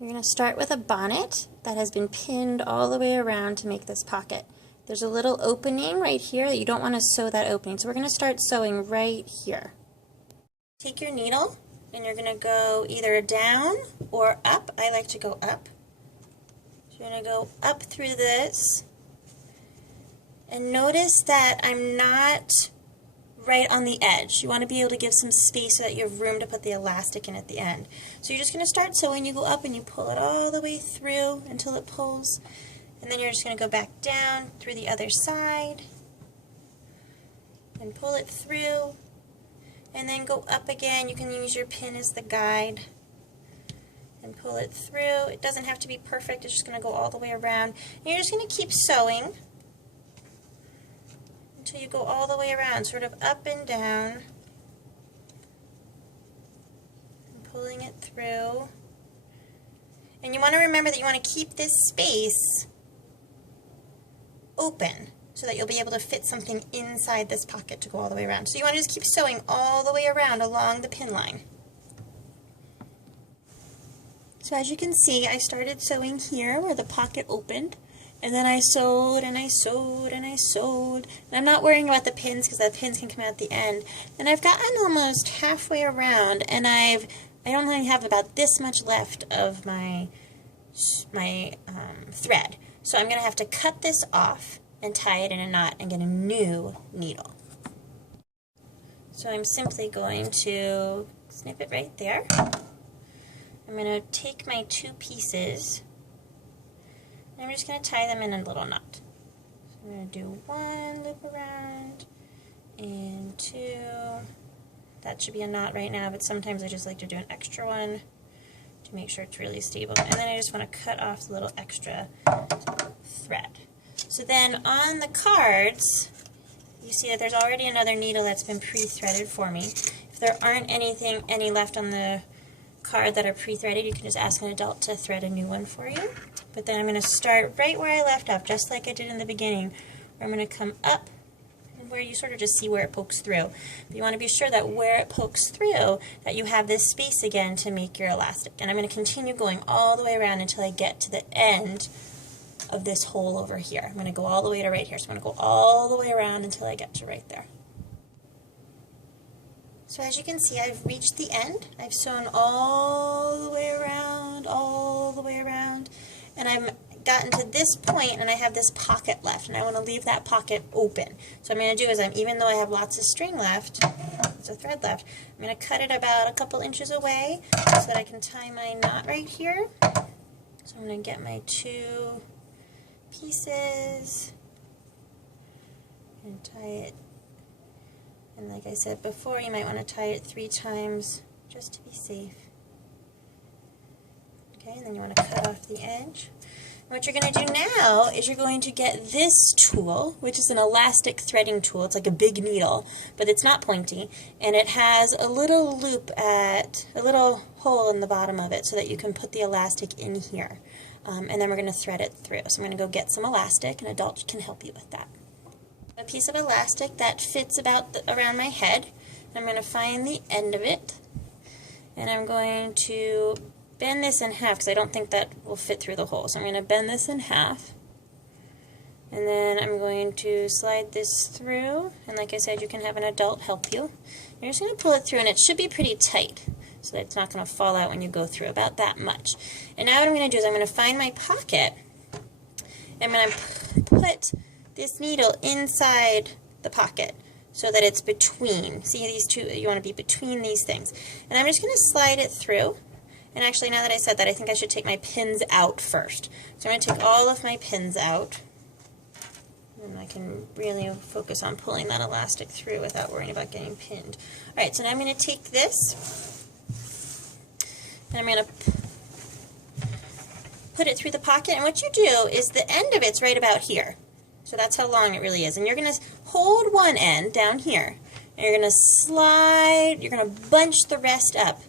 You're going to start with a bonnet that has been pinned all the way around to make this pocket. There's a little opening right here that you don't want to sew that opening, so we're going to start sewing right here. Take your needle and you're going to go either down or up. I like to go up. So you're going to go up through this, and notice that I'm not right on the edge. You want to be able to give some space so that you have room to put the elastic in at the end. So you're just going to start sewing. You go up and you pull it all the way through until it pulls, and then you're just going to go back down through the other side and pull it through, and then go up again. You can use your pin as the guide and pull it through. It doesn't have to be perfect. It's just going to go all the way around. And you're just going to keep sewing until you go all the way around, sort of up and down, and pulling it through. And you want to remember that you want to keep this space open so that you'll be able to fit something inside this pocket to go all the way around. So you want to just keep sewing all the way around along the pin line. So as you can see, I started sewing here where the pocket opened, and then I sewed and I sewed and I sewed. And I'm not worrying about the pins because the pins can come out at the end. And I've gotten almost halfway around, and I only have about this much left of my thread. So I'm going to have to cut this off and tie it in a knot and get a new needle. So I'm simply going to snip it right there. I'm going to take my two pieces, and I'm just going to tie them in a little knot. So I'm going to do one loop around and two. That should be a knot right now, but sometimes I just like to do an extra one to make sure it's really stable. And then I just want to cut off the little extra thread. So then on the cards, you see that there's already another needle that's been pre-threaded for me. If there aren't any left on the card that are pre-threaded, you can just ask an adult to thread a new one for you. But then I'm going to start right where I left off, just like I did in the beginning, where I'm going to come up and where you sort of just see where it pokes through. But you want to be sure that where it pokes through, that you have this space again to make your elastic. And I'm going to continue going all the way around until I get to the end of this hole over here. I'm going to go all the way to right here. So I'm going to go all the way around until I get to right there. So as you can see, I've reached the end. I've sewn all the way around, and I've gotten to this point, and I have this pocket left, and I want to leave that pocket open. So what I'm going to do is, even though I have lots of string left, lots of thread left, I'm going to cut it about a couple inches away so that I can tie my knot right here. So I'm going to get my two pieces and tie it. And like I said before, you might want to tie it 3 times just to be safe. Okay, and then you want to cut off the edge. And what you're going to do now is you're going to get this tool, which is an elastic threading tool. It's like a big needle, but it's not pointy, and it has a little loop at a little hole in the bottom of it so that you can put the elastic in here. And then we're going to thread it through. So I'm going to go get some elastic, and adults can help you with that. A piece of elastic that fits about around my head. I'm going to find the end of it, and I'm going to bend this in half because I don't think that will fit through the hole. So I'm going to bend this in half, and then I'm going to slide this through, and like I said, you can have an adult help you. You're just going to pull it through, and it should be pretty tight so that it's not going to fall out when you go through, about that much. And now what I'm going to do is I'm going to find my pocket, and I'm going to put this needle inside the pocket so that it's between. See these two, you want to be between these things. And I'm just going to slide it through. And actually, now that I said that, I think I should take my pins out first. So I'm going to take all of my pins out, and I can really focus on pulling that elastic through without worrying about getting pinned. Alright, so now I'm going to take this, and I'm going to put it through the pocket. And what you do is the end of it's right about here. So that's how long it really is. And you're going to hold one end down here, and you're going to slide, you're going to bunch the rest up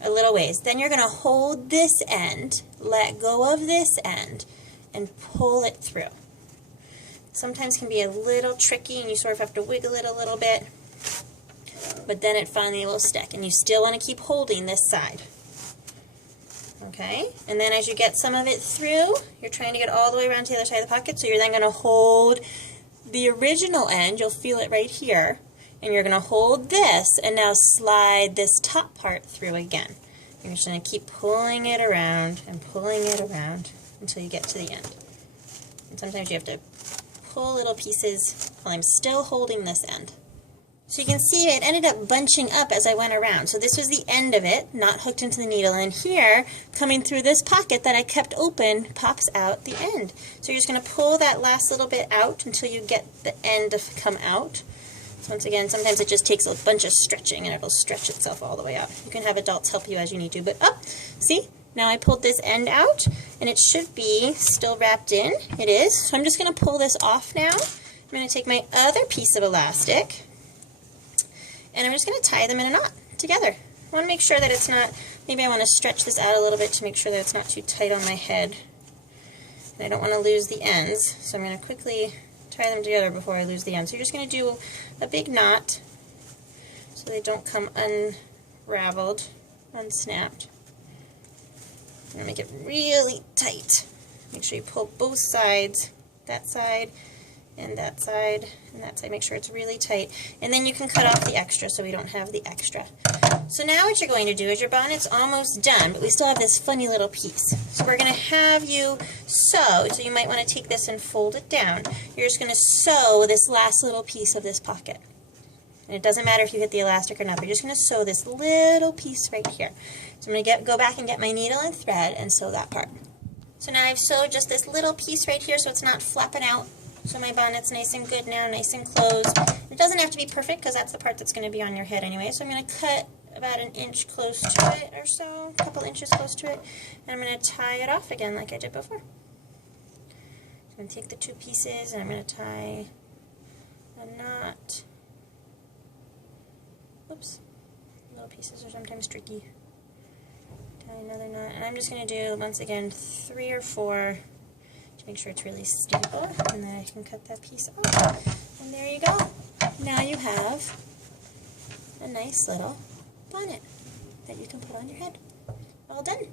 a little ways. Then you're going to hold this end, let go of this end, and pull it through. Sometimes can be a little tricky, and you sort of have to wiggle it a little bit, but then it finally will stick. And you still want to keep holding this side. Okay, and then as you get some of it through, you're trying to get all the way around to the other side of the pocket, so you're then going to hold the original end, you'll feel it right here, and you're going to hold this and now slide this top part through again. You're just going to keep pulling it around and pulling it around until you get to the end. And sometimes you have to pull little pieces while I'm still holding this end. So you can see it ended up bunching up as I went around. So this was the end of it, not hooked into the needle. And here, coming through this pocket that I kept open, pops out the end. So you're just going to pull that last little bit out until you get the end to come out. So once again, sometimes it just takes a bunch of stretching and it'll stretch itself all the way out. You can have adults help you as you need to. But see? Now I pulled this end out and it should be still wrapped in. It is. So I'm just going to pull this off now. I'm going to take my other piece of elastic and I'm just going to tie them in a knot together. I want to make sure that it's not, maybe I want to stretch this out a little bit to make sure that it's not too tight on my head. And I don't want to lose the ends, so I'm going to quickly tie them together before I lose the ends. So you're just going to do a big knot so they don't come unraveled, unsnapped. I'm going to make it really tight. Make sure you pull both sides, that side and that side and that side. Make sure it's really tight. And then you can cut off the extra so we don't have the extra. So now what you're going to do is your bonnet's almost done, but we still have this funny little piece. So we're going to have you sew, so you might want to take this and fold it down. You're just going to sew this last little piece of this pocket. And it doesn't matter if you hit the elastic or not, but you're just going to sew this little piece right here. So I'm going to go back and get my needle and thread and sew that part. So now I've sewed just this little piece right here so it's not flapping out. So my bonnet's nice and good now, nice and closed. It doesn't have to be perfect because that's the part that's going to be on your head anyway. So I'm going to cut about an inch close to it or so, a couple inches close to it, and I'm going to tie it off again like I did before. I'm going to take the two pieces and I'm going to tie a knot. Oops, little pieces are sometimes tricky. Tie another knot, and I'm just going to do, once again, 3 or 4 to make sure it's really stable, and then I can cut that piece off. And there you go. Now you have a nice little bonnet that you can put on your head. All done.